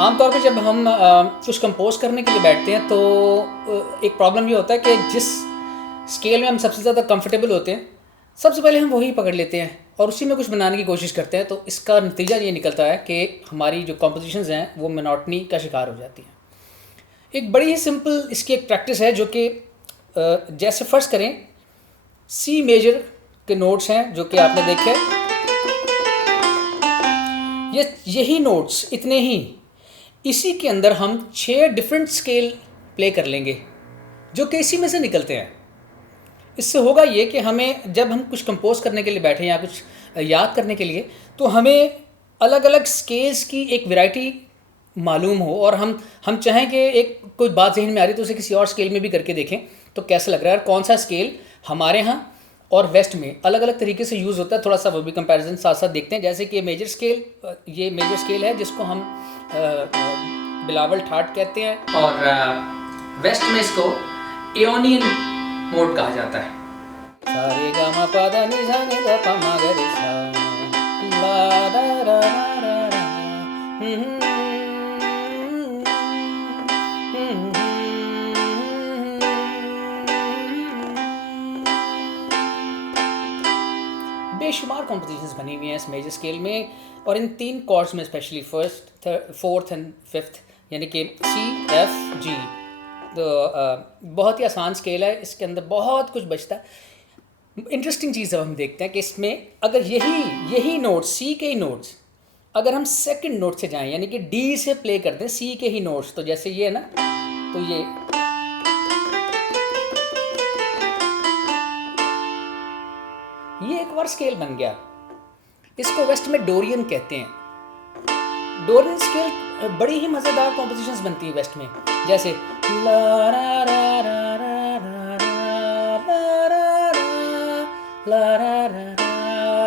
आमतौर पे जब हम कुछ कंपोज करने के लिए बैठते हैं तो एक प्रॉब्लम ये होता है कि जिस स्केल में हम सबसे ज़्यादा कंफर्टेबल होते हैं सबसे पहले हम वही पकड़ लेते हैं और उसी में कुछ बनाने की कोशिश करते हैं। तो इसका नतीजा ये निकलता है कि हमारी जो कॉम्पोजिशंस हैं वो मोनोटनी का शिकार हो जाती हैं। एक बड़ी ही सिंपल इसकी एक प्रैक्टिस है जो कि जैसे फ़र्ज़ करें सी मेजर के नोट्स हैं जो कि आपने देखे, यही नोट्स इतने ही, इसी के अंदर हम 6 डिफरेंट स्केल प्ले कर लेंगे जो कि इसी में से निकलते हैं। इससे होगा ये कि हमें जब हम कुछ कंपोज करने के लिए बैठे या कुछ याद करने के लिए तो हमें अलग अलग स्केल्स की एक वैरायटी मालूम हो और हम चाहें कि एक कोई बात जहन में आ रही तो उसे किसी और स्केल में भी करके देखें तो कैसा लग रहा है और कौन सा स्केल हमारे यहाँ और वेस्ट में अलग अलग तरीके से यूज़ होता है। थोड़ा सा वो भी कंपैरिजन साथ साथ देखते हैं। जैसे कि ये मेजर स्केल है जिसको हम बिलावल ठाट कहते हैं और वेस्ट में इसको एओनियन मोड कहा जाता है। सारे गा मा पा धा नि सा नि धा पा मा गा रे सा ला रा रा रा रा बेशुमार कॉम्पोजिशंस बनी हुई हैं इस मेजर स्केल में और इन 3 कॉर्ड्स में specially first, fourth and fifth, यानी कि सी एफ जी। तो बहुत ही आसान स्केल है, इसके अंदर बहुत कुछ बचता है। इंटरेस्टिंग चीज़ अब हम देखते हैं कि इसमें अगर यही नोट्स, सी के ही नोट्स, अगर हम सेकंड नोट से जाएं यानी कि डी से प्ले करते हैं सी के ही नोट्स, तो जैसे ये है ना, तो ये एक बार स्केल बन गया। इसको वेस्ट में डोरियन कहते हैं। डोरियन स्केल बड़ी ही मज़ेदार कॉम्पोजिशंस बनती है वेस्ट में, जैसे ला रा रा रा रा रा ला रा ला रा रा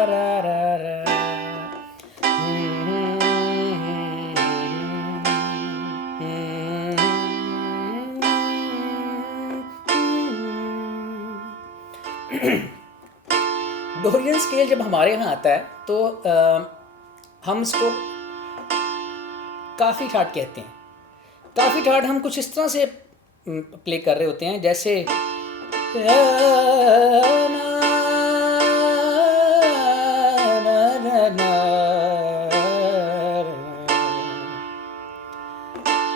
रा रा। डोरियन स्केल जब हमारे यहाँ आता है तो हम इसको काफ़ी ठाट कहते हैं। काफ़ी ठाट हम कुछ इस तरह से प्ले कर रहे होते हैं जैसे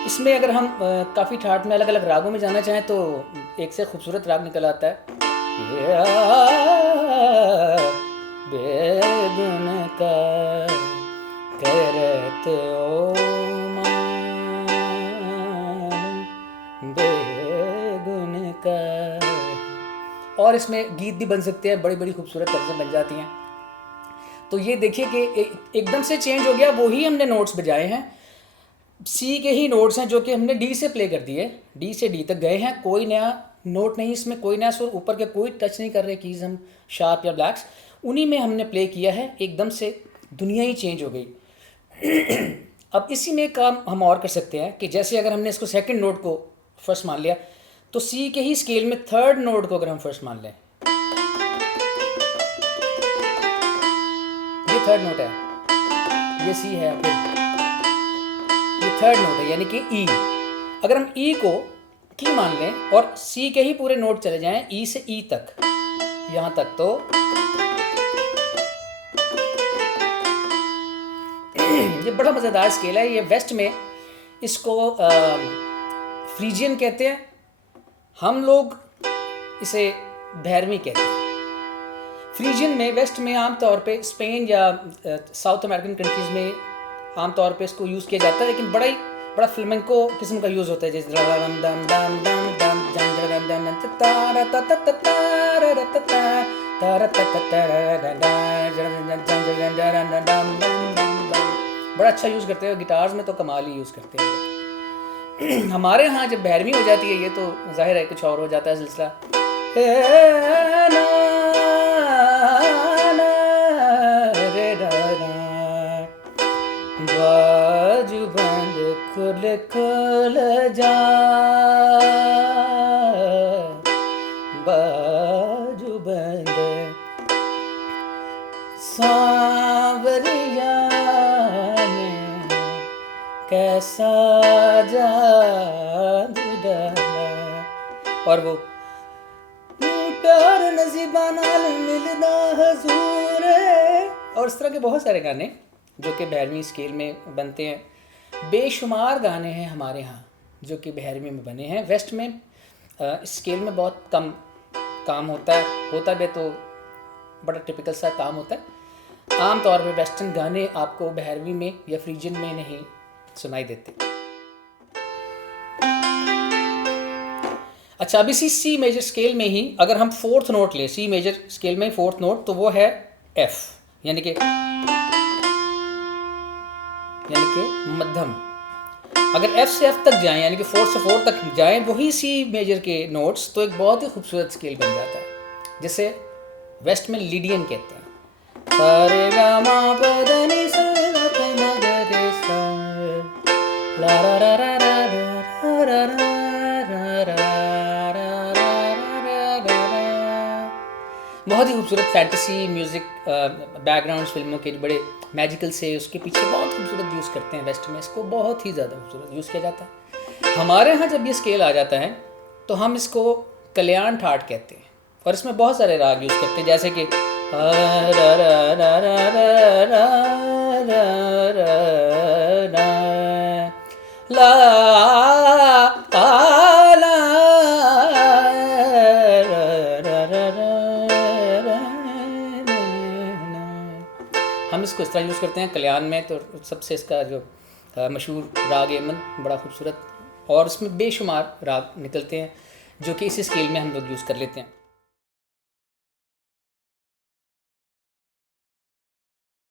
इसमें अगर हम काफ़ी ठाट में अलग अलग रागों में जाना चाहें तो एक से खूबसूरत राग निकल आता है, बेगुन का करत ओ बेगुन का। और इसमें गीत भी बन सकते हैं, बड़ी बड़ी खूबसूरत तर्जें बन जाती हैं। तो ये देखिए कि एकदम से चेंज हो गया, वही हमने नोट्स बजाए हैं, सी के ही नोट्स हैं जो कि हमने डी से प्ले कर दिए, डी से डी तक गए हैं, कोई नया नोट नहीं, इसमें कोई नया सुर ऊपर के कोई टच नहीं कर रहे कीज़ हम शार्प या ब्लैक्स, उन्हीं में हमने प्ले किया है। एकदम से दुनिया ही चेंज हो गई। अब इसी में काम हम और कर सकते हैं कि जैसे अगर हमने इसको सेकंड नोट को फर्स्ट मान लिया तो सी के ही स्केल में थर्ड नोट को अगर हम फर्स्ट मान लें, ये थर्ड नोट है, ये सी है, फिर ये थर्ड नोट है यानी कि ई। अगर हम ई को की मान लें और सी के ही पूरे नोट चले जाएं ई से ई तक, यहां तक, तो ये बड़ा मज़ेदार स्केल है। ये वेस्ट में इसको फ्रीजियन कहते हैं, हम लोग इसे भैरवी कहते हैं। फ्रीजियन में वेस्ट में आमतौर पे स्पेन या साउथ अमेरिकन कंट्रीज़ में आमतौर पे इसको यूज़ किया जाता है, लेकिन बड़ा फ्लेमेंको किस्म का यूज़ होता है, जैसे बड़ा अच्छा यूज़ करते हैं। गिटार्स में तो कमाल ही यूज़ करते हैं। हमारे यहाँ जब भैरवी हो जाती है ये तो जाहिर है कुछ और हो जाता है सिलसिला। बाजू बंद खुल खुल जा, बाजू बंद सांवरिया ने कैसा जादू डाला, और वो प्यार नसीबा नाल मिलदा हजूर, और इस तरह के बहुत सारे गाने जो कि 12वीं स्केल में बनते हैं। बेशुमार गाने हैं हमारे यहाँ जो कि 12वीं में बने हैं। वेस्ट में इस स्केल में बहुत कम काम होता भी तो बड़ा टिपिकल सा काम होता है। आम तौर पे वेस्टर्न गाने आपको 12वीं में या फ्रीजन में नहीं सुनाई देते। अच्छा, अब इसी सी मेजर स्केल में ही अगर हम फोर्थ नोट ले, सी मेजर स्केल में फोर्थ नोट, तो वो है एफ, यानी कि मध्यम। अगर एफ से एफ तक जाएं, यानी कि फोर्थ से फोर्थ तक जाएं, वही सी मेजर के नोट्स, तो एक बहुत ही खूबसूरत स्केल बन जाता है, जिसे वेस्ट में लीडियन कहते हैं। सारे गा मा पा धा नी सा ला पा मा गा रे सा ला रा रा रा रा रा रा रा रा रा। बहुत ही खूबसूरत फैंटेसी म्यूज़िक बैकग्राउंड्स फिल्मों के बड़े मैजिकल से उसके पीछे बहुत खूबसूरत यूज़ करते हैं। वेस्ट में इसको बहुत ही ज़्यादा खूबसूरत यूज़ किया जाता है। हमारे यहाँ जब ये स्केल आ जाता है तो हम इसको कल्याण ठाट कहते हैं, और इसमें बहुत सारे राग यूज़ करते हैं, जैसे कि हम इसको इस तरह यूज़ करते हैं कल्याण में। तो सबसे इसका जो मशहूर राग यमन बड़ा खूबसूरत, और इसमें बेशुमार राग निकलते हैं जो कि इसी स्केल में हम लोग यूज़ कर लेते हैं।